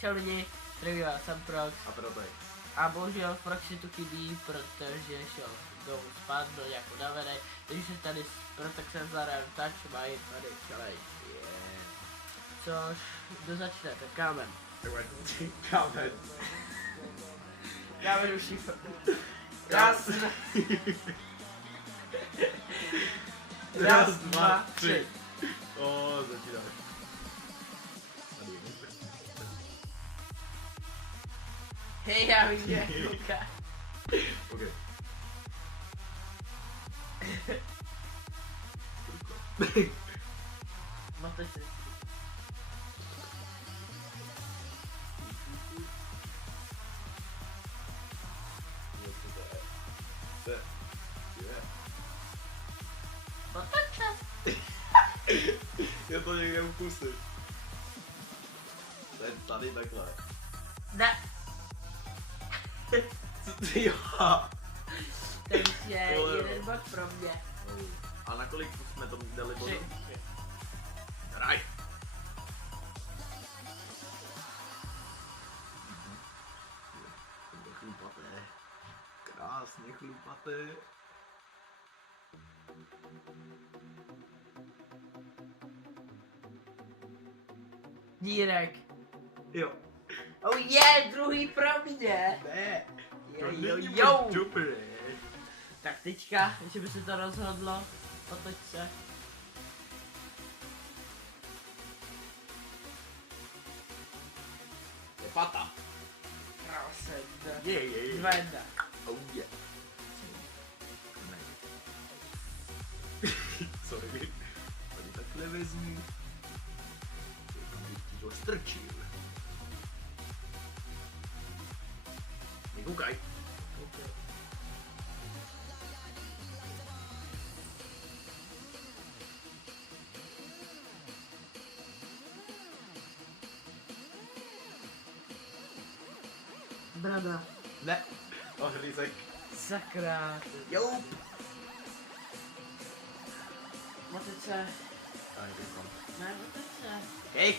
Čau lidi, zdraví vás, jsem Prox. A proto je. A bohužel Proxy tu chybí, protože šel domů spát, byl nějak unavený. Takže se tady s Protexem Zarem Touch mají tady challenge. Yeah. Což, kdo začne, tak kámen. Kámen. Kámen už jí. Raz, dva, tři. Začínáme. Hej, já vím, že kouká. OK. Máte si. Je to někde u pusy. To je tady takhle. Ne. Co ty jo? Takže jeden bod pro mě. A na kolik jsme tomu dali bodu? 3. Raj. Chlupaté. Krásně chlupaté. Dírek. Jo. Oh yeah, druhý pro mě. Ne. Jo. Dobré. Tak teďka, že by se to rozhodlo, otoč se. Je pata. Krásně. Je. 2-1. Oh yeah. Sorry. Tady takhle vezmu. Tam bych ti to strčil. Nekoukaj. Brada. Ne. Ohlízek. Sakra. Joup. Motice. A jdu tam. Ne, motice. Hej.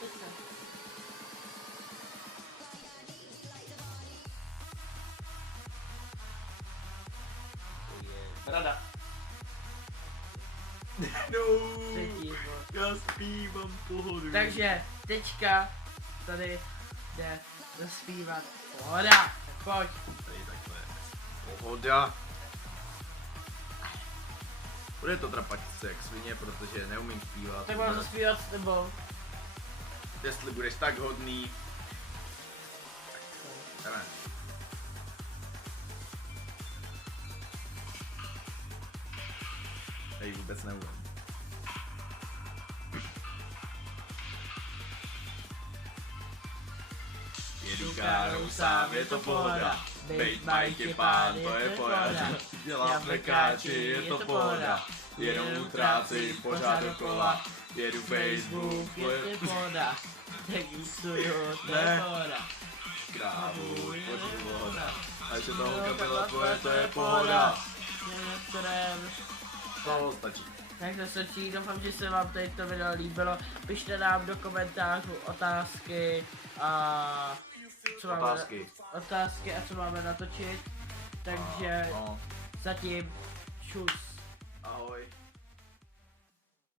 Motice. Rada. No. Třetí bod. Já zpívám pohodu. Takže teďka tady jde zaspívat pohoda. Tak pojď. Tady takhle. Pohoda. Bude to trapat se jak svině, protože neumím zpívat. Tak mám zaspívat s tebou. Jestli budeš tak hodný. Tak, jdeme. Tady vůbec neumím. Jedu károu sám, je to pohoda. Bejt majtě pán, to je pohoda. Dělám mekáči, je to pohoda. Jenom utráci pořád dokola. Jedu Facebook, je to pohoda. Registruju, to je pohoda. Krávu, pořád pohoda. A ještě toho kapela tvoje, to je pohoda. To stačí. Tak to stačí, doufám, že se vám tady to video líbilo. Pište nám do komentářů otázky a co máme, otázky a co máme natočit. Takže zatím čus.